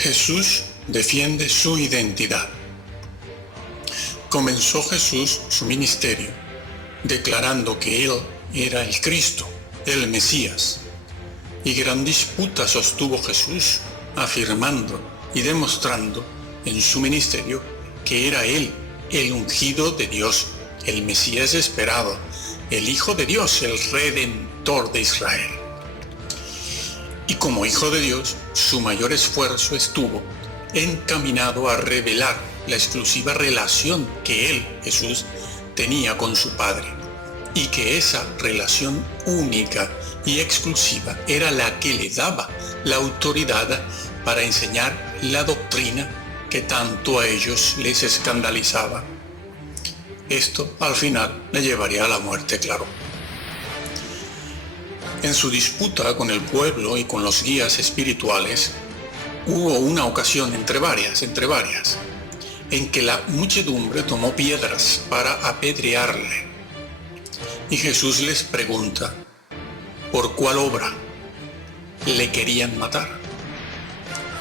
Jesús defiende su identidad. Comenzó Jesús su ministerio declarando que Él era el Cristo, el Mesías, y gran disputa sostuvo Jesús, afirmando y demostrando en su ministerio que era Él el ungido de Dios, el Mesías esperado, el Hijo de Dios, el Redentor de Israel. Y como Hijo de Dios, su mayor esfuerzo estuvo encaminado a revelar la exclusiva relación que Él, Jesús, tenía con su Padre, y que esa relación única y exclusiva era la que le daba la autoridad para enseñar la doctrina que tanto a ellos les escandalizaba. Esto al final le llevaría a la muerte, claro. En su disputa con el pueblo y con los guías espirituales, hubo una ocasión entre varias, en que la muchedumbre tomó piedras para apedrearle. Y Jesús les pregunta, ¿por cuál obra le querían matar?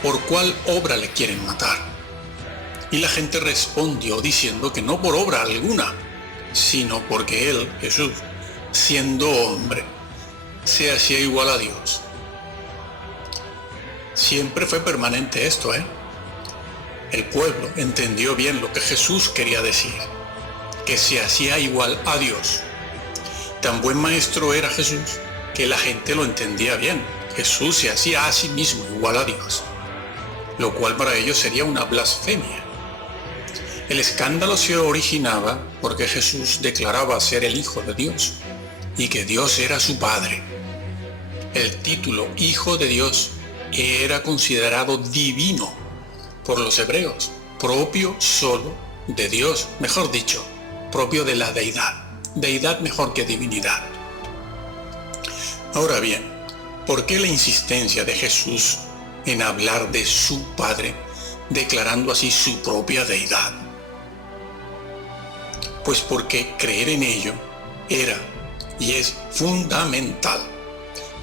¿Por cuál obra le quieren matar? Y la gente respondió diciendo que no por obra alguna, sino porque Él, Jesús, siendo hombre, se hacía igual a Dios. Siempre fue permanente esto, El pueblo entendió bien lo que Jesús quería decir, que se hacía igual a Dios. Tan buen maestro era Jesús que la gente lo entendía bien. Jesús se hacía a sí mismo igual a Dios, lo cual para ellos sería una blasfemia. El escándalo se originaba porque Jesús declaraba ser el Hijo de Dios y que Dios era su Padre. El título Hijo de Dios era considerado divino por los hebreos, propio solo de Dios, mejor dicho, propio de la deidad. Deidad mejor que divinidad. Ahora bien, ¿por qué la insistencia de Jesús en hablar de su Padre, declarando así su propia deidad? Pues porque creer en ello era y es fundamental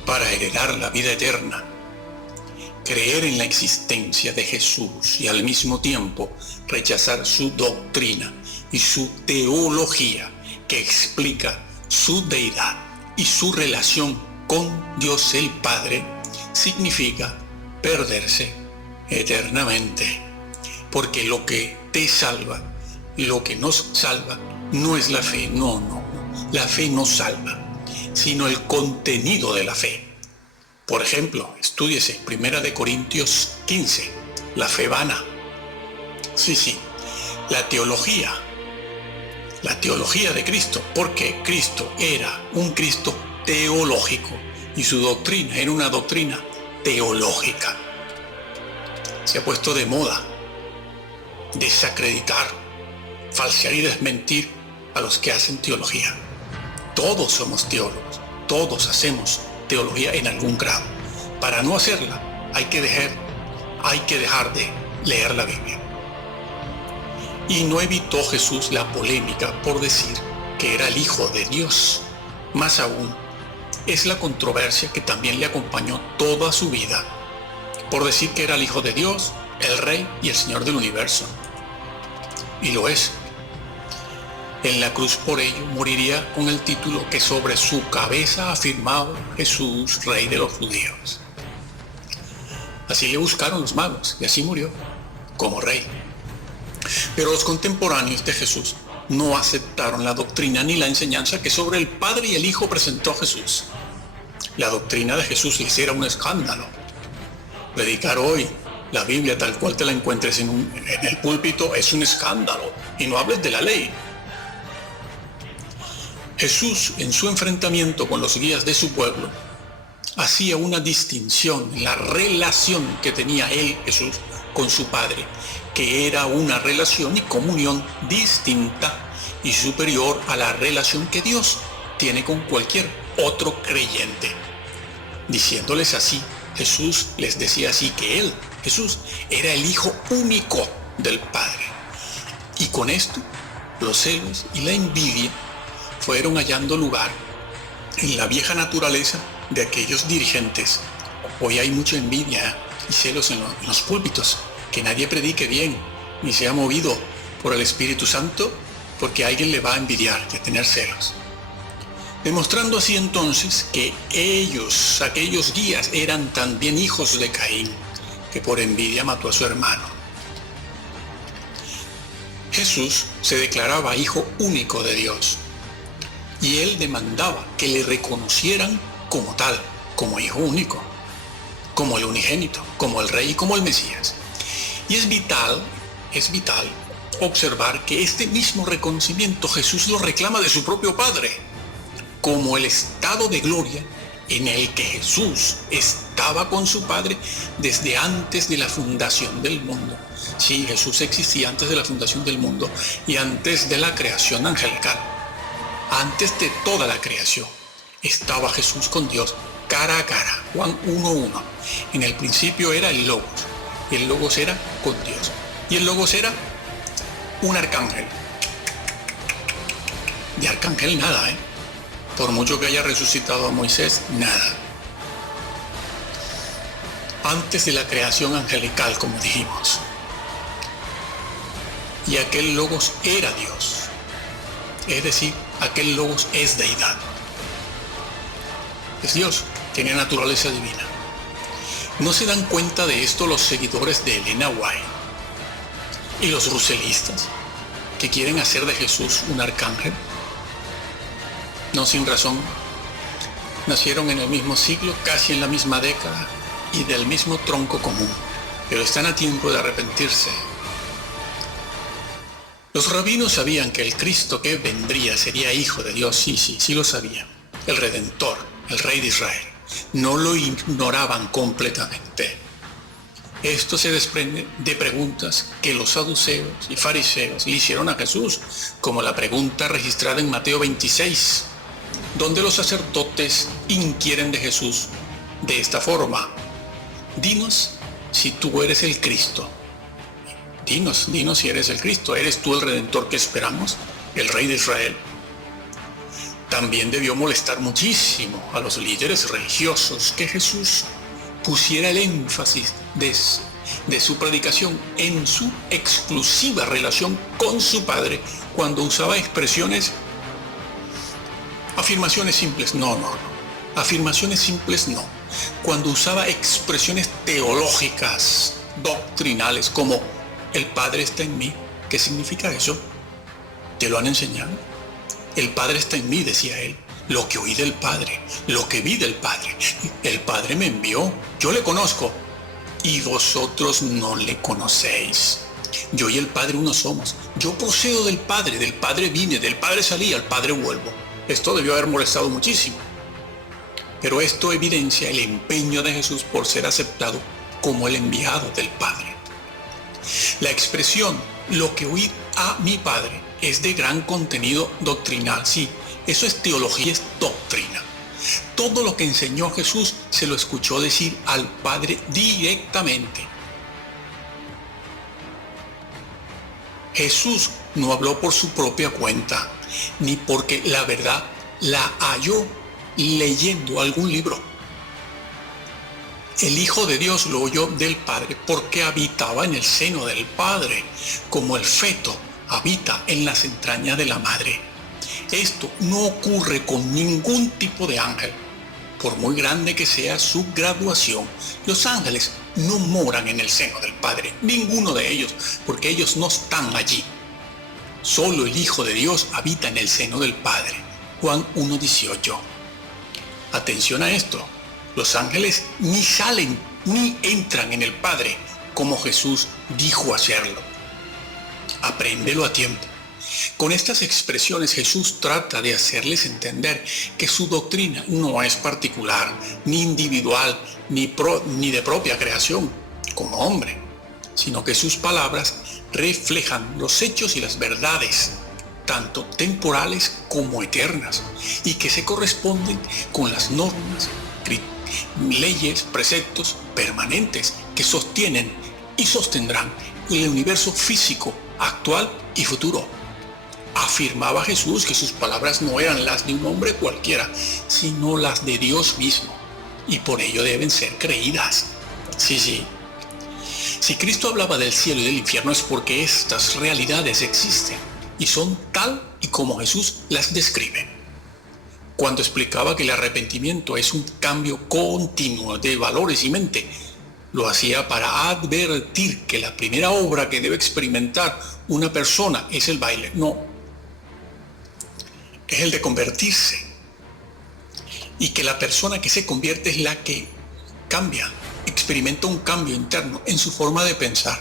para heredar la vida eterna. Creer en la existencia de Jesús y al mismo tiempo rechazar su doctrina y su teología que explica su deidad y su relación con Dios el Padre, significa perderse eternamente. Porque lo que te salva, lo que nos salva, no es la fe, no. La fe no salva, sino el contenido de la fe. Por ejemplo, estúdiese 1 Corintios 15, la fe vana. Sí, la teología de Cristo, porque Cristo era un Cristo teológico y su doctrina era una doctrina teológica. Se ha puesto de moda desacreditar, falsear y desmentir a los que hacen teología. Todos somos teólogos, todos hacemos teología en algún grado. Para no hacerla hay que dejar de leer la Biblia. Y no evitó Jesús la polémica por decir que era el Hijo de Dios. Más aún, es la controversia que también le acompañó toda su vida, por decir que era el Hijo de Dios, el Rey y el Señor del universo. Y lo es. En la cruz por ello moriría con el título que sobre su cabeza afirmaba Jesús, Rey de los judíos. Así le buscaron los magos y así murió, como rey. Pero los contemporáneos de Jesús no aceptaron la doctrina ni la enseñanza que sobre el Padre y el Hijo presentó Jesús. La doctrina de Jesús les era un escándalo. Predicar hoy la Biblia tal cual te la encuentres en el púlpito es un escándalo. Y no hables de la ley. Jesús, en su enfrentamiento con los guías de su pueblo, hacía una distinción en la relación que tenía él, Jesús, con su Padre, que era una relación y comunión distinta y superior a la relación que Dios tiene con cualquier otro creyente. Diciéndoles así, Jesús les decía así que Él, Jesús, era el Hijo único del Padre. Y con esto, los celos y la envidia fueron hallando lugar en la vieja naturaleza de aquellos dirigentes. Hoy hay mucha envidia, y celos en los púlpitos, que nadie predique bien, ni sea movido por el Espíritu Santo, porque alguien le va a envidiar y a tener celos. Demostrando así entonces que aquellos guías, eran también hijos de Caín, que por envidia mató a su hermano. Jesús se declaraba hijo único de Dios, y él demandaba que le reconocieran como tal, como hijo único, como el unigénito, como el rey y como el Mesías. Y es vital observar que este mismo reconocimiento Jesús lo reclama de su propio Padre, como el estado de gloria en el que Jesús estaba con su Padre desde antes de la fundación del mundo. Sí, Jesús existía antes de la fundación del mundo y antes de la creación angelical. Antes de toda la creación estaba Jesús con Dios cara a cara. Juan 1:1. En el principio era el Logos, y el Logos era con Dios, y el Logos era un arcángel. De arcángel nada, por mucho que haya resucitado a Moisés, nada. Antes de la creación angelical, como dijimos. Y aquel Logos era Dios. Es decir, aquel Logos es deidad. Es Dios, tiene naturaleza divina. ¿No se dan cuenta de esto los seguidores de Elena White y los russellistas, que quieren hacer de Jesús un arcángel? No sin razón. Nacieron en el mismo siglo, casi en la misma década y del mismo tronco común, pero están a tiempo de arrepentirse. Los rabinos sabían que el Cristo que vendría sería hijo de Dios, sí lo sabían. El Redentor, el Rey de Israel. No lo ignoraban completamente. Esto se desprende de preguntas que los saduceos y fariseos le hicieron a Jesús, como la pregunta registrada en Mateo 26, donde los sacerdotes inquieren de Jesús de esta forma: dinos si tú eres el Cristo. Dinos si eres el Cristo. ¿Eres tú el Redentor que esperamos, el Rey de Israel? También debió molestar muchísimo a los líderes religiosos que Jesús pusiera el énfasis de su predicación en su exclusiva relación con su Padre, cuando usaba afirmaciones simples, afirmaciones simples no, cuando usaba expresiones teológicas, doctrinales, como el Padre está en mí. ¿Qué significa eso? ¿Te lo han enseñado? El Padre está en mí, decía él. Lo que oí del Padre, lo que vi del Padre. El Padre me envió, yo le conozco, y vosotros no le conocéis. Yo y el Padre uno somos. Yo procedo del Padre vine, del Padre salí, al Padre vuelvo. Esto debió haber molestado muchísimo. Pero esto evidencia el empeño de Jesús por ser aceptado como el enviado del Padre. La expresión, lo que oí a mi Padre, es de gran contenido doctrinal. Sí, eso es teología, es doctrina. Todo lo que enseñó Jesús se lo escuchó decir al Padre directamente. Jesús no habló por su propia cuenta, ni porque la verdad la halló leyendo algún libro. El Hijo de Dios lo oyó del Padre porque habitaba en el seno del Padre, como el feto habita en las entrañas de la madre. Esto no ocurre con ningún tipo de ángel, por muy grande que sea su graduación. Los ángeles no moran en el seno del Padre, ninguno de ellos, porque ellos no están allí. Solo el Hijo de Dios habita en el seno del Padre. Juan 1:18. Atención a esto. Los ángeles ni salen ni entran en el Padre, como Jesús dijo hacerlo. Apréndelo a tiempo. Con estas expresiones Jesús trata de hacerles entender que su doctrina no es particular, ni individual, ni de propia creación, como hombre, sino que sus palabras reflejan los hechos y las verdades, tanto temporales como eternas, y que se corresponden con las normas, leyes, preceptos permanentes que sostienen y sostendrán el universo físico, actual y futuro. Afirmaba Jesús que sus palabras no eran las de un hombre cualquiera, sino las de Dios mismo, y por ello deben ser creídas. Sí, sí. Si Cristo hablaba del cielo y del infierno es porque estas realidades existen y son tal y como Jesús las describe. Cuando explicaba que el arrepentimiento es un cambio continuo de valores y mente, lo hacía para advertir que la primera obra que debe experimentar una persona es el baile. No, es el de convertirse. Y que la persona que se convierte es la que cambia, experimenta un cambio interno en su forma de pensar,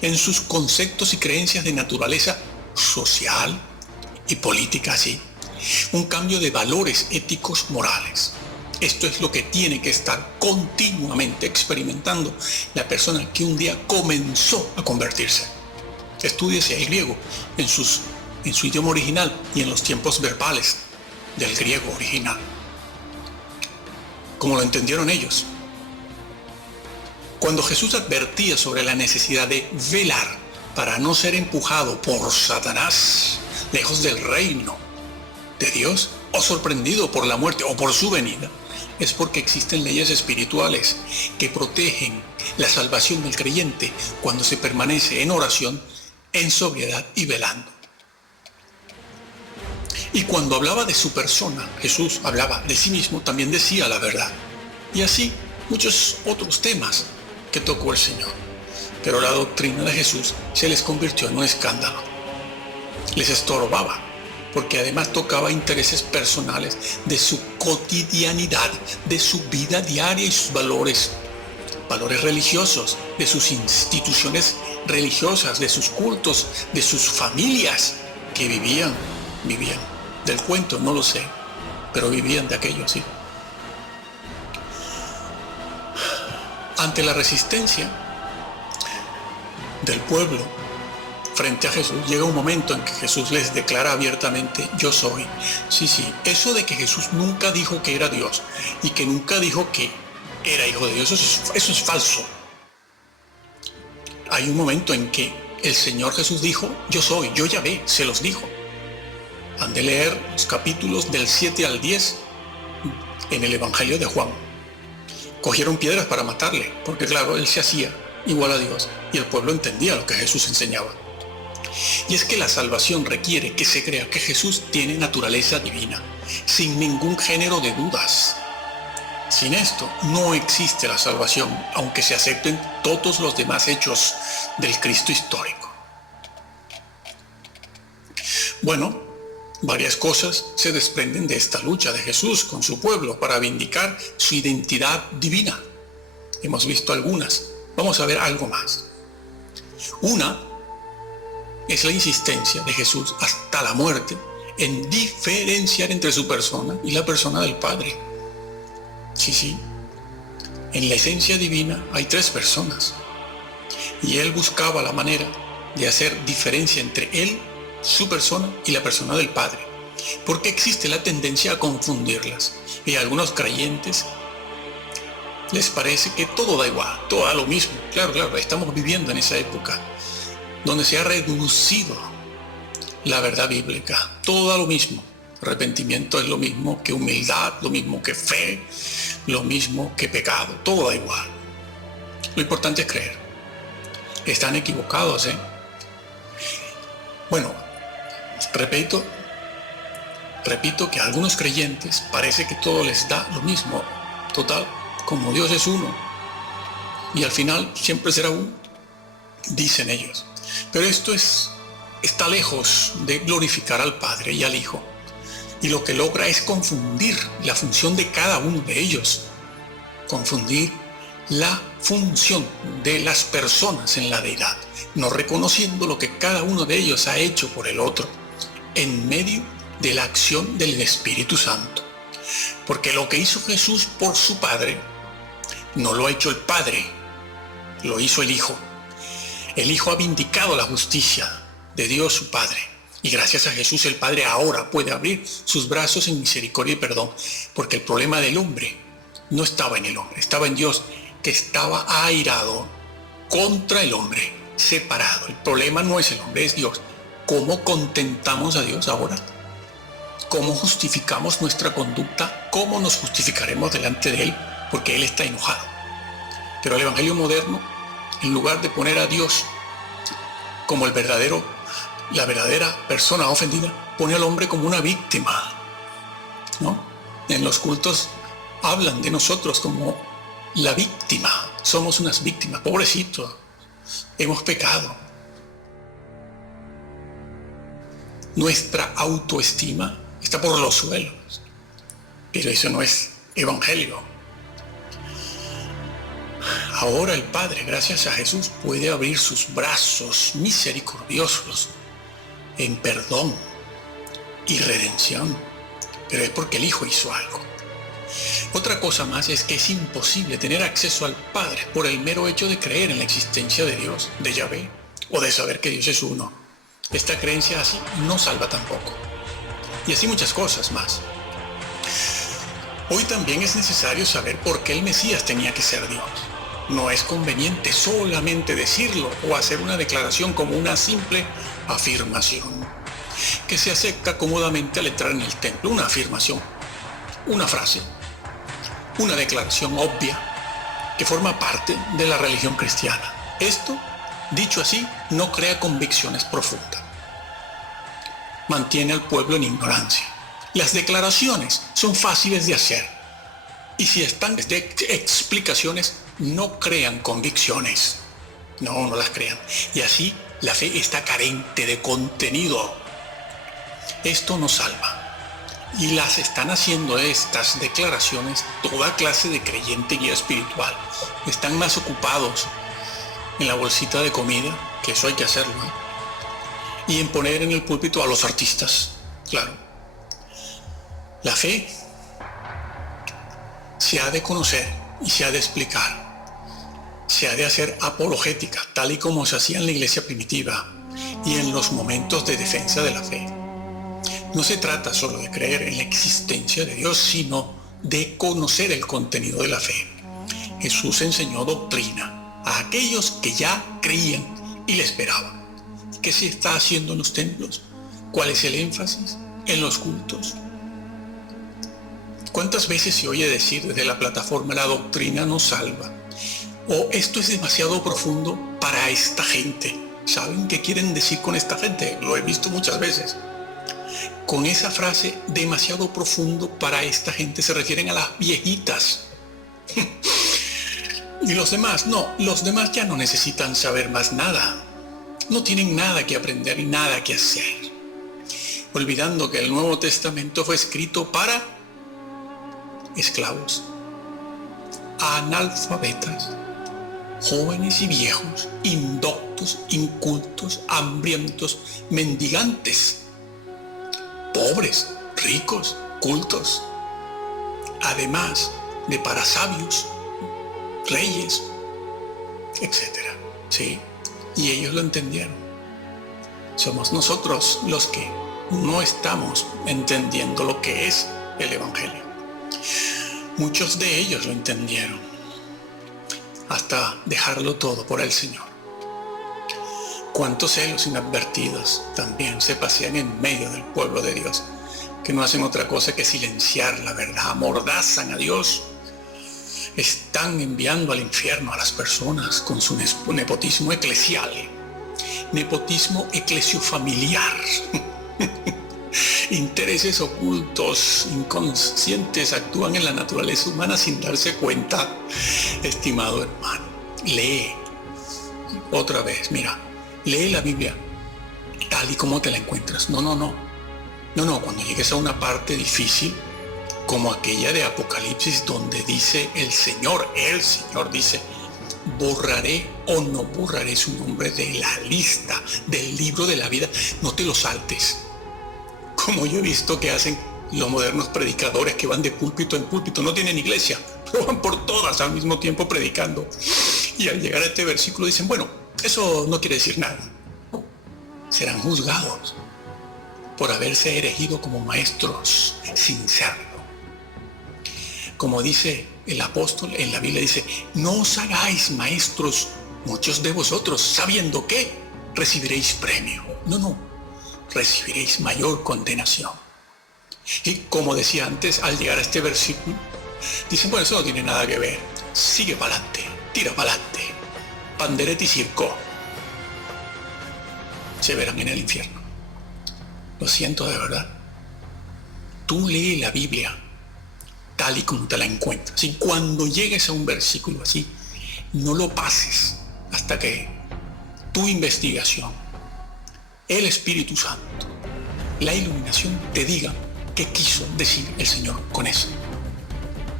en sus conceptos y creencias de naturaleza social y política, sí. Un cambio de valores éticos morales. Esto es lo que tiene que estar continuamente experimentando la persona que un día comenzó a convertirse. Estúdiese el griego en su idioma original y en los tiempos verbales del griego original, como lo entendieron ellos. Cuando Jesús advertía sobre la necesidad de velar para no ser empujado por Satanás lejos del reino de Dios, o sorprendido por la muerte o por su venida, es porque existen leyes espirituales que protegen la salvación del creyente cuando se permanece en oración, en sobriedad y velando. Y cuando hablaba de su persona, Jesús hablaba de sí mismo, también decía la verdad. Y así muchos otros temas que tocó el Señor. Pero la doctrina de Jesús se les convirtió en un escándalo. Les estorbaba, porque además tocaba intereses personales de su cotidianidad, de su vida diaria y sus valores religiosos, de sus instituciones religiosas, de sus cultos, de sus familias que vivían del cuento, no lo sé, pero vivían de aquello, sí. Ante la resistencia del pueblo frente a Jesús, llega un momento en que Jesús les declara abiertamente: yo soy. Sí, eso de que Jesús nunca dijo que era Dios y que nunca dijo que era hijo de Dios, eso es falso. Hay un momento en que el Señor Jesús dijo: yo soy, yo Yahvé, se los dijo. Han de leer los capítulos del 7 al 10 en el Evangelio de Juan. Cogieron piedras para matarle, porque claro, él se hacía igual a Dios y el pueblo entendía lo que Jesús enseñaba. Y es que la salvación requiere que se crea que Jesús tiene naturaleza divina, sin ningún género de dudas. Sin esto no existe la salvación, aunque se acepten todos los demás hechos del Cristo histórico. Bueno, varias cosas se desprenden de esta lucha de Jesús con su pueblo para vindicar su identidad divina. Hemos visto algunas, vamos a ver algo más. Una es la insistencia de Jesús hasta la muerte en diferenciar entre su persona y la persona del Padre. Sí, en la esencia divina hay tres personas y él buscaba la manera de hacer diferencia entre él, su persona y la persona del Padre, porque existe la tendencia a confundirlas y a algunos creyentes les parece que todo da igual, todo da lo mismo. Claro, estamos viviendo en esa época donde se ha reducido la verdad bíblica, todo da lo mismo. Arrepentimiento es lo mismo que humildad, lo mismo que fe, lo mismo que pecado, todo da igual. Lo importante es creer. Están equivocados, Bueno, repito que a algunos creyentes parece que todo les da lo mismo. Total, como Dios es uno y al final siempre será uno, dicen ellos. Pero esto está lejos de glorificar al Padre y al Hijo. Y lo que logra es confundir la función de cada uno de ellos. Confundir la función de las personas en la deidad, no reconociendo lo que cada uno de ellos ha hecho por el otro en medio de la acción del Espíritu Santo. Porque lo que hizo Jesús por su Padre, no lo ha hecho el Padre, lo hizo el Hijo. El Hijo ha vindicado la justicia de Dios su Padre. Y gracias a Jesús el Padre ahora puede abrir sus brazos en misericordia y perdón, porque el problema del hombre no estaba en el hombre, estaba en Dios, que estaba airado contra el hombre, separado. El problema no es el hombre, es Dios. ¿Cómo contentamos a Dios ahora? ¿Cómo justificamos nuestra conducta? ¿Cómo nos justificaremos delante de Él? Porque Él está enojado. Pero el evangelio moderno, en lugar de poner a Dios como la verdadera persona ofendida, pone al hombre como una víctima, ¿no? En los cultos hablan de nosotros como la víctima. Somos unas víctimas, pobrecitos, hemos pecado. Nuestra autoestima está por los suelos, pero eso no es evangelio. Ahora el Padre, gracias a Jesús, puede abrir sus brazos misericordiosos en perdón y redención, pero es porque el Hijo hizo algo. Otra cosa más es que es imposible tener acceso al Padre por el mero hecho de creer en la existencia de Dios, de Yahvé, o de saber que Dios es uno. Esta creencia así no salva tampoco. Y así muchas cosas más. Hoy también es necesario saber por qué el Mesías tenía que ser Dios. No es conveniente solamente decirlo o hacer una declaración como una simple afirmación que se acepta cómodamente al entrar en el templo. Una afirmación, una frase, una declaración obvia que forma parte de la religión cristiana. Esto, dicho así, no crea convicciones profundas. Mantiene al pueblo en ignorancia. Las declaraciones son fáciles de hacer y si están de explicaciones no crean convicciones. No las crean. Y así la fe está carente de contenido. Esto no salva. Y las están haciendo estas declaraciones toda clase de creyente guía espiritual. Están más ocupados en la bolsita de comida, que eso hay que hacerlo, ¿eh? Y en poner en el púlpito a los artistas. Claro. La fe se ha de conocer y se ha de explicar. Se ha de hacer apologética, tal y como se hacía en la iglesia primitiva y en los momentos de defensa de la fe. No se trata solo de creer en la existencia de Dios, sino de conocer el contenido de la fe. Jesús enseñó doctrina a aquellos que ya creían y le esperaban. ¿Qué se está haciendo en los templos? ¿Cuál es el énfasis en los cultos? ¿Cuántas veces se oye decir desde la plataforma la doctrina no salva? O esto es demasiado profundo para esta gente. ¿Saben qué quieren decir con esta gente? Lo he visto muchas veces. Con esa frase, demasiado profundo para esta gente, se refieren a las viejitas. Y los demás, no, los demás ya no necesitan saber más nada. No tienen nada que aprender y nada que hacer. Olvidando que el Nuevo Testamento fue escrito para esclavos, analfabetas, jóvenes y viejos, indoctos, incultos, hambrientos, mendigantes, pobres, ricos, cultos, además de para sabios, reyes, etcétera. ¿Sí? Y ellos lo entendieron. Somos nosotros los que no estamos entendiendo lo que es el Evangelio. Muchos de ellos lo entendieron hasta dejarlo todo por el Señor. Cuántos celos inadvertidos también se pasean en medio del pueblo de Dios, que no hacen otra cosa que silenciar la verdad, amordazan a Dios, están enviando al infierno a las personas con su nepotismo eclesial, nepotismo eclesiofamiliar, intereses ocultos, inconscientes, actúan en la naturaleza humana sin darse cuenta. Estimado hermano, lee otra vez, mira, lee la Biblia tal y como te la encuentras. No, cuando llegues a una parte difícil como aquella de Apocalipsis donde dice el Señor dice, borraré o no borraré su nombre de la lista del libro de la vida, no te lo saltes, como yo he visto que hacen los modernos predicadores que van de púlpito en púlpito, no tienen iglesia, pero van por todas al mismo tiempo predicando, y al llegar a este versículo dicen, bueno, eso no quiere decir nada. Serán juzgados por haberse erigido como maestros sin serlo. Como dice el apóstol en la Biblia, dice, no os hagáis maestros muchos de vosotros, sabiendo que recibiréis premio. No, recibiréis mayor condenación. Y como decía antes, al llegar a este versículo, dicen, bueno, eso no tiene nada que ver, sigue para adelante. tira para adelante. Pandereta y circo se verán en el infierno. Lo siento de verdad. Tú lee la Biblia tal y como te la encuentras. Y cuando llegues a un versículo así, no lo pases hasta que tu investigación, el Espíritu Santo, la iluminación te diga qué quiso decir el Señor con eso.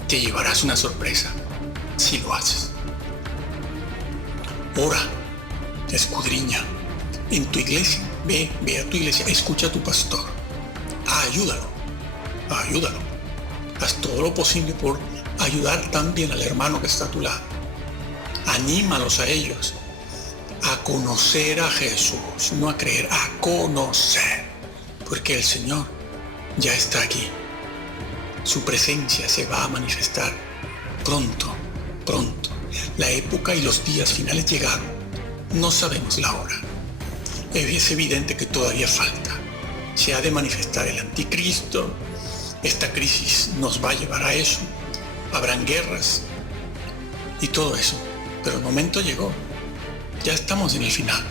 Te llevarás una sorpresa si lo haces. Ora, escudriña. En tu iglesia, ve a tu iglesia, escucha a tu pastor. Ayúdalo. Haz todo lo posible por ayudar también al hermano que está a tu lado. Anímalos a ellos a conocer a Jesús, no a creer, a conocer. Porque el Señor ya está aquí. Su presencia se va a manifestar pronto. La época y los días finales llegaron. No sabemos la hora. Es evidente que todavía falta. Se ha de manifestar el anticristo. Esta crisis nos va a llevar a eso. Habrán guerras y todo eso. Pero el momento llegó. Ya estamos en el final.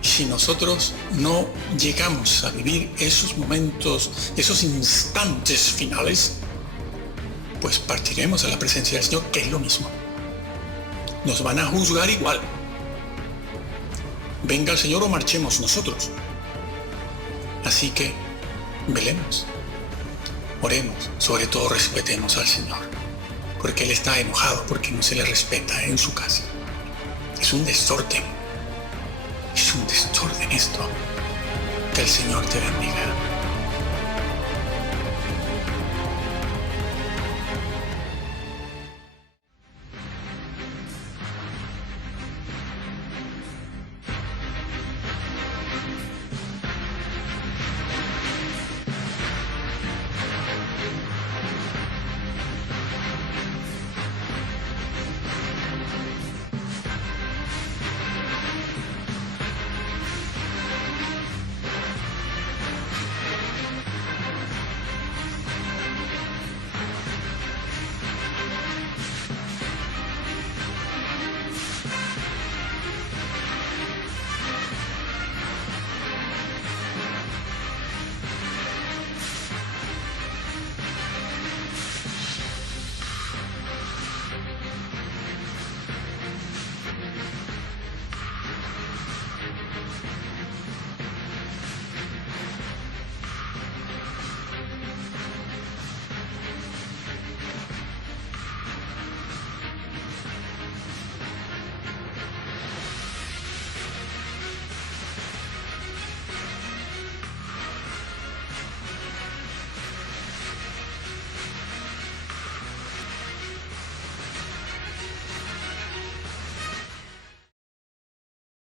Si nosotros no llegamos a vivir esos momentos, esos instantes finales, pues partiremos a la presencia del Señor, que es lo mismo. Nos van a juzgar igual. Venga el Señor o marchemos nosotros. Así que velemos, oremos, sobre todo respetemos al Señor, porque Él está enojado porque no se le respeta en su casa. Es un desorden esto. Que el Señor te bendiga.